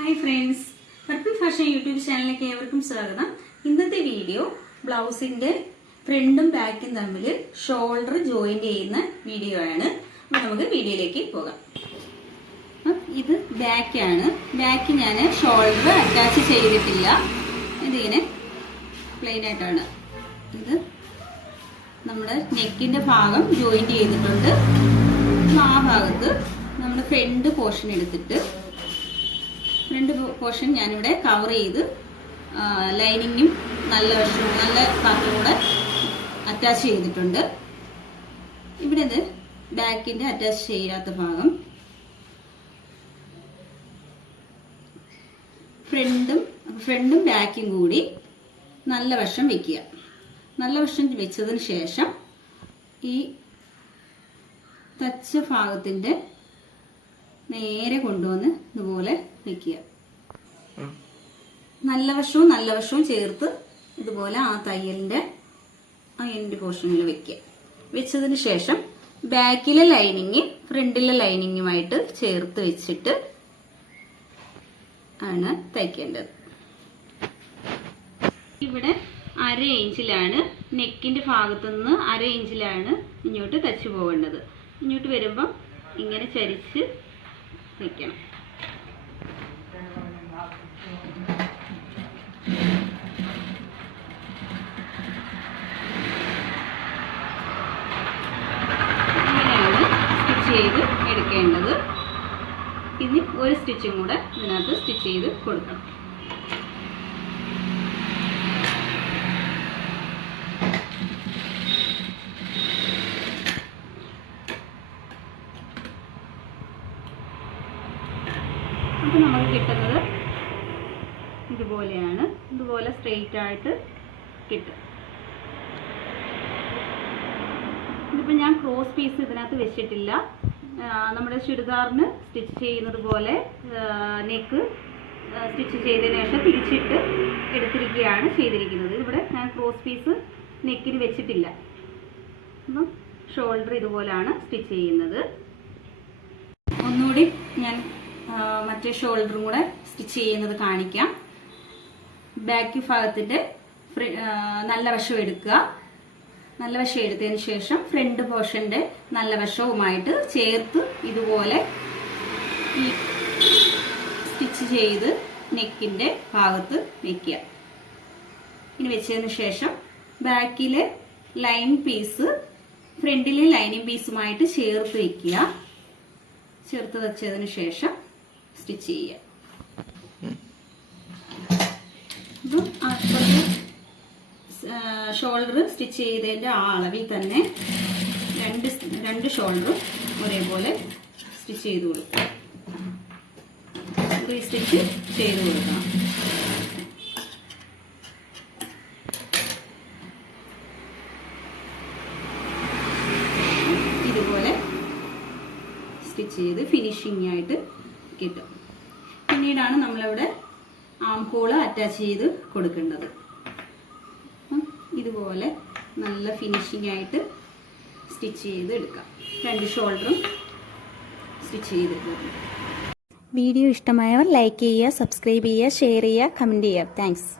Hi friends, purple fashion YouTube ചാനലിലേക്ക് ഏവർക്കും സ്വാഗതം. ഇന്നത്തെ വീഡിയോ ബ്ലൗസിന്റെ ഫ്രണ്ടും ബാക്കും തമ്മിൽ ഷോൾഡർ ജോയിന്റ് ചെയ്യുന്ന വീഡിയോ ആണ്. അപ്പോൾ നമുക്ക് വീഡിയോയിലേക്ക് പോകാം. ഇത് ബാക്കാണ്. ബാക്ക് ഞാൻ ഷോൾഡർ അറ്റാച്ച് ചെയ്തിട്ടില്ല. ഇതിങ്ങനെ പ്ലെയിൻ ആയിട്ടാണ്. ഇത് നമ്മുടെ നെക്കിന്റെ ഭാഗം ജോയിന്റ് ചെയ്തിട്ടുണ്ട്. ആ ഭാഗത്ത് നമ്മുടെ ഫ്രണ്ട് പോർഷൻ എടുത്തിട്ട് ഫ്രണ്ട് പോർഷൻ ഞാനിവിടെ കവർ ചെയ്ത് ലൈനിങ്ങും നല്ല വശവും നല്ല ഭാഗവും കൂടെ അറ്റാച്ച് ചെയ്തിട്ടുണ്ട്. ഇവിടെ ഇത് ബാക്കിന്റെ അറ്റാച്ച് ചെയ്യാത്ത ഭാഗം ഫ്രണ്ടും ബാക്കും കൂടി നല്ല വശം വെക്കുക. നല്ല വശം വെച്ചതിന് ശേഷം ഈ തച്ച ഭാഗത്തിന്റെ നേരെ കൊണ്ടുവന്ന് ഇതുപോലെ വെക്കുക. നല്ല വശവും ചേർത്ത് ഇതുപോലെ ആ തയ്യലിന്റെ ആ എൻഡ് പോർഷനിൽ വെക്കുക. വെച്ചതിന് ശേഷം ബാക്കിലെ ലൈനിങ് ഫ്രണ്ടിലെ ലൈനിങ്ങുമായിട്ട് ചേർത്ത് വെച്ചിട്ട് ആണ് തയ്ക്കേണ്ടത്. ഇവിടെ 1/2 ഇഞ്ചിലാണ് നെക്കിന്റെ ഭാഗത്തു നിന്ന് 1/2 ഇഞ്ചിലാണ് ഇങ്ങോട്ട് തച്ചു പോകേണ്ടത്. ഇങ്ങോട്ട് വരുമ്പം ഇങ്ങനെ ചരിച്ച് വെക്കണം. ഇങ്ങനെയാണ് സ്റ്റിച്ച് ചെയ്ത് എടുക്കേണ്ടത്. ഇനി ഒരു സ്റ്റിച്ചും കൂടെ ഇതിനകത്ത് സ്റ്റിച്ച് ചെയ്ത് കൊടുക്കണം. അപ്പോൾ നമുക്ക് കിട്ടുന്നത് ഇതുപോലെയാണ്. ഇതുപോലെ സ്ട്രെയിറ്റ് ആയിട്ട് കിട്ടും. ഇതിപ്പോൾ ഞാൻ ക്രോസ് പീസ് ഇതിനകത്ത് വെച്ചിട്ടില്ല. നമ്മുടെ ചുരിദാറിന് സ്റ്റിച്ച് ചെയ്യുന്നത് പോലെ നെക്ക് സ്റ്റിച്ച് ചെയ്തതിന് ശേഷം തിരിച്ചിട്ട് എടുത്തിരിക്കുകയാണ് ചെയ്തിരിക്കുന്നത്. ഇവിടെ ഞാൻ ക്രോസ് പീസ് നെക്കിന് വെച്ചിട്ടില്ല. അപ്പം ഷോൾഡർ ഇതുപോലെയാണ് സ്റ്റിച്ച് ചെയ്യുന്നത്. ഒന്നുകൂടി ഞാൻ മറ്റേ ഷോൾഡറും കൂടെ സ്റ്റിച്ച് ചെയ്യുന്നത് കാണിക്കാം. ബാക്ക് ഭാഗത്തിന്റെ നല്ല വശം എടുക്കുക. നല്ല വശം എടുത്തതിന് ശേഷം ഫ്രണ്ട് പോർഷന്റെ നല്ല വശവുമായിട്ട് ചേർത്ത് ഇതുപോലെ ഈ സ്റ്റിച്ച് ചെയ്ത് നെക്കിന്റെ ഭാഗത്ത് വെക്കുക. ഇനി വെച്ചതിന് ശേഷം ബാക്കിലെ ലൈൻ പീസ് ഫ്രണ്ടിലെ ലൈനിങ് പീസുമായിട്ട് ചേർത്ത് വെക്കുക. ചേർത്ത് വെച്ചതിന് ശേഷം സ്റ്റിച്ച് ചെയ്യുക. ഷോൾഡർ സ്റ്റിച്ച് ചെയ്തതിന്റെ ആ അളവിൽ തന്നെ രണ്ട് ഷോൾഡറും ഒരേപോലെ സ്റ്റിച്ച് ചെയ്ത് കൊടുക്കുക. സ്റ്റിച്ച് ചെയ്ത് കൊടുക്കണം. ഇതുപോലെ സ്റ്റിച്ച് ചെയ്ത് ഫിനിഷിംഗ് ആയിട്ട് കിട്ടും. പിന്നീടാണ് നമ്മളിവിടെ ആം ഹോൾ അറ്റാച്ച് ചെയ്ത് കൊടുക്കേണ്ടത്. ഇതുപോലെ നല്ല ഫിനിഷിംഗ് ആയിട്ട് സ്റ്റിച്ച് ചെയ്ത് എടുക്കാം. രണ്ട് ഷോൾഡറും സ്റ്റിച്ച് ചെയ്തെടുക്കും. വീഡിയോ ഇഷ്ടമായവർ ലൈക്ക് ചെയ്യുക, സബ്സ്ക്രൈബ് ചെയ്യുക, ഷെയർ ചെയ്യുക, കമൻറ്റ് ചെയ്യുക. താങ്ക്സ്.